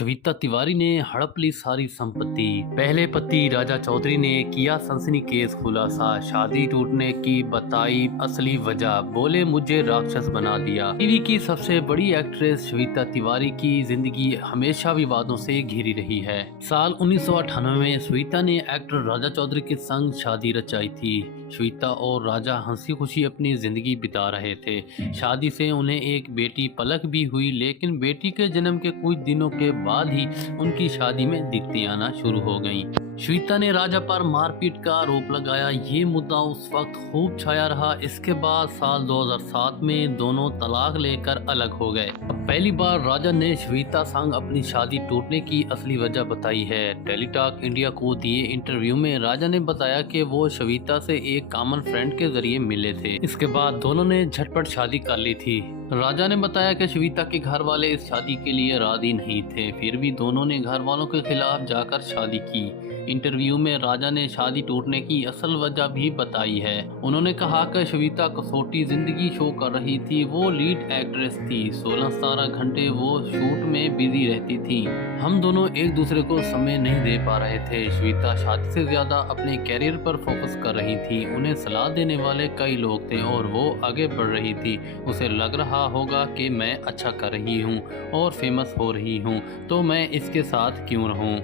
श्वेता तिवारी ने हड़प ली सारी संपत्ति। पहले पति राजा चौधरी ने किया सनसनीखेज खुलासा। शादी टूटने की बताई असली वजह, बोले मुझे राक्षस बना दिया। टीवी की सबसे बड़ी एक्ट्रेस श्वेता तिवारी की जिंदगी हमेशा विवादों से घिरी रही है। साल 1998 में श्वेता ने एक्टर राजा चौधरी के संग शादी रचाई थी। श्वेता और राजा हंसी खुशी अपनी जिंदगी बिता रहे थे। शादी से उन्हें एक बेटी पलक भी हुई, लेकिन बेटी के जन्म के कुछ दिनों के बाद ही उनकी शादी में दिक्कतें आना शुरू हो गईं। श्वेता ने राजा पर मारपीट का आरोप लगाया। ये मुद्दा उस वक्त खूब छाया रहा। इसके बाद साल 2007 में दोनों तलाक लेकर अलग हो गए। अब पहली बार राजा ने श्वेता संग अपनी शादी टूटने की असली वजह बताई है। टेलीटॉक इंडिया को दिए इंटरव्यू में राजा ने बताया कि वो श्वेता से एक कॉमन फ्रेंड के जरिए मिले थे। इसके बाद दोनों ने झटपट शादी कर ली थी। राजा ने बताया कि श्वेता के घर वाले इस शादी के लिए राजी नहीं थे, फिर भी दोनों ने घर वालों के खिलाफ जाकर शादी की। इंटरव्यू में राजा ने शादी टूटने की असल वजह भी बताई है। उन्होंने कहा कि श्वेता कसौटी जिंदगी शो कर रही थी। वो लीड एक्ट्रेस थी। 16-17 घंटे वो शूट में बिजी रहती थी। हम दोनों एक दूसरे को समय नहीं दे पा रहे थे। श्वेता शादी से ज्यादा अपने कैरियर पर फोकस कर रही थी। उन्हें सलाह देने वाले कई लोग थे और वो आगे बढ़ रही थी। उसे लग रहा होगा कि मैं अच्छा कर रही हूँ और फेमस हो रही हूँ, तो मैं इसके साथ क्यों रहूँ।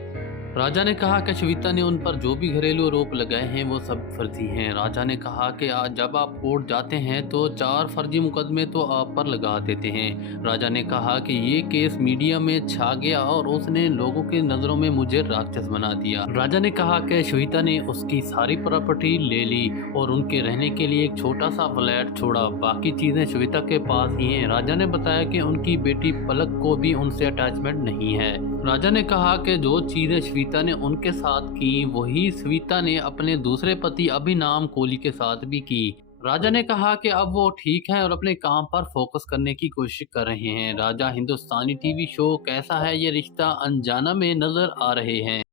राजा ने कहा कि श्वेता ने उन पर जो भी घरेलू आरोप लगाए हैं वो सब फर्जी हैं। राजा ने कहा कि जब आप कोर्ट जाते हैं तो 4 फर्जी मुकदमे तो आप पर लगा देते हैं। राजा ने कहा कि ये केस मीडिया में छा गया और उसने लोगों की नज़रों में मुझे राक्षस बना दिया। राजा ने कहा कि श्वेता ने उसकी सारी प्रॉपर्टी ले ली और उनके रहने के लिए एक छोटा सा फ्लैट छोड़ा। बाकी चीज़ें श्वेता के पास ही हैं। राजा ने बताया कि उनकी बेटी पलक को भी उनसे अटैचमेंट नहीं है। राजा ने कहा कि जो चीज़ें श्वेता ने उनके साथ की वही श्वेता ने अपने दूसरे पति अभिनाम कोहली के साथ भी की। राजा ने कहा कि अब वो ठीक है और अपने काम पर फोकस करने की कोशिश कर रहे हैं। राजा हिंदुस्तानी टीवी शो कैसा है ये रिश्ता अनजाना में नजर आ रहे हैं।